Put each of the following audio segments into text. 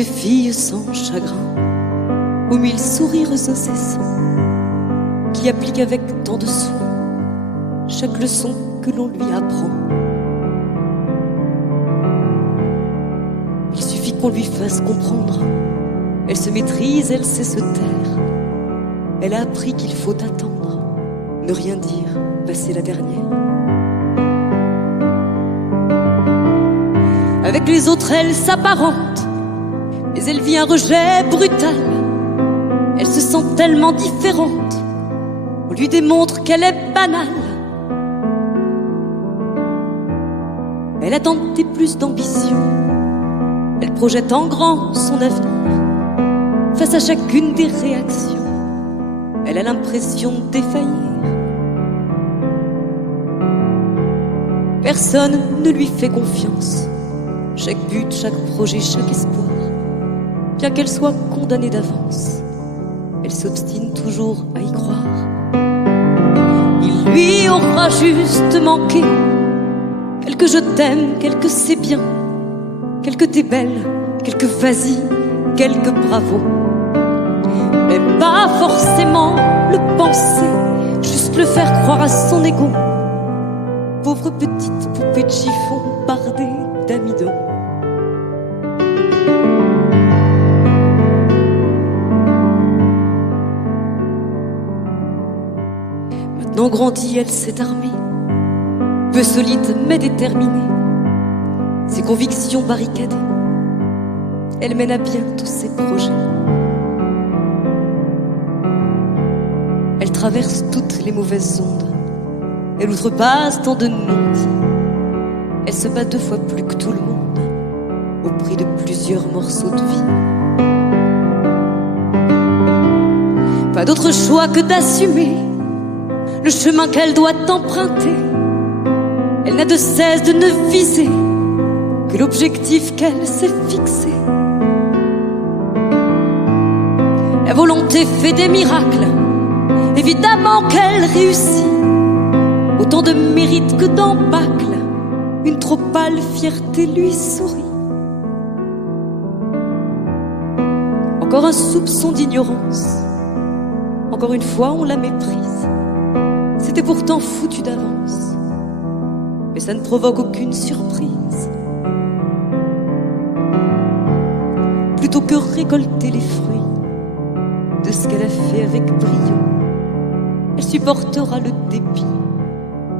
Petite fille sans chagrin, aux mille sourires incessants, qui applique avec tant de soin chaque leçon que l'on lui apprend. Il suffit qu'on lui fasse comprendre. Elle se maîtrise, elle sait se taire. Elle a appris qu'il faut attendre, ne rien dire, passer la dernière. Avec les autres, elle s'apparente, mais elle vit un rejet brutal. Elle se sent tellement différente, on lui démontre qu'elle est banale. Elle a tenté plus d'ambition, elle projette en grand son avenir. Face à chacune des réactions, elle a l'impression de défaillir. Personne ne lui fait confiance. Chaque but, chaque projet, chaque espoir, bien qu'elle soit condamnée d'avance, elle s'obstine toujours à y croire. Il lui aura juste manqué quelques je t'aime, quelques c'est bien, quelques t'es belle, quelques vas-y, quelques bravo. Mais pas forcément le penser, juste le faire croire à son ego. Pauvre petite poupée de chiffon bardée d'amidon. Maintenant grandie, elle s'est armée, peu solide mais déterminée, ses convictions barricadées, elle mène à bien tous ses projets. Elle traverse toutes les mauvaises ondes, elle outrepasse tant de non-dits. Elle se bat 2 fois plus que tout le monde, au prix de plusieurs morceaux de vie. Pas d'autre choix que d'assumer le chemin qu'elle doit emprunter. Elle n'a de cesse de ne viser que l'objectif qu'elle s'est fixé. La volonté fait des miracles, évidemment qu'elle réussit. Autant de mérite que d'embâcle, une trop pâle fierté lui sourit. Encore un soupçon d'ignorance, encore une fois on la méprise. C'était pourtant foutu d'avance, mais ça ne provoque aucune surprise. Plutôt que récolter les fruits de ce qu'elle a fait avec brio, elle supportera le dépit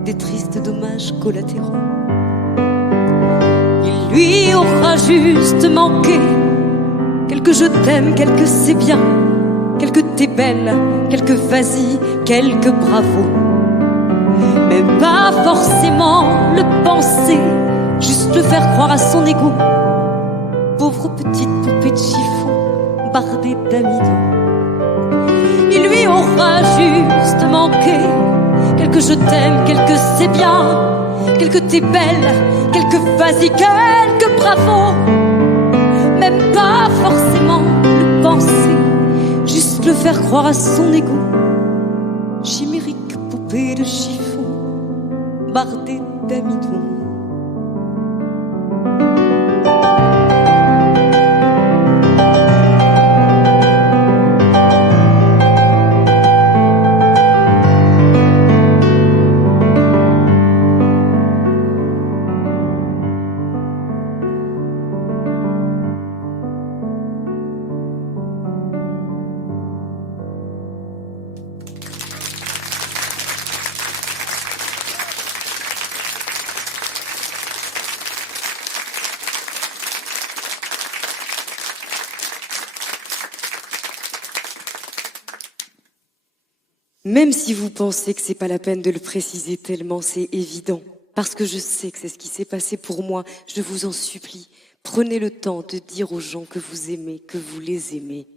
des tristes dommages collatéraux. Il lui aura juste manqué quelques je t'aime, quelques c'est bien, quelques t'es belle, quelques vas-y, quelques bravo. Mais pas forcément le penser, juste le faire croire à son ego. Pauvre petite poupée de chiffon bardée d'amidon. Il lui aura juste manqué quelques je t'aime, quelques c'est bien, quelques t'es belle, quelques vas-y, quelques bravo. Même pas forcément le penser, juste le faire croire à son ego. Chimérique poupée de chiffon bardée d'amidon. Même si vous pensez que c'est pas la peine de le préciser tellement c'est évident, parce que je sais que c'est ce qui s'est passé pour moi, je vous en supplie, prenez le temps de dire aux gens que vous aimez, que vous les aimez.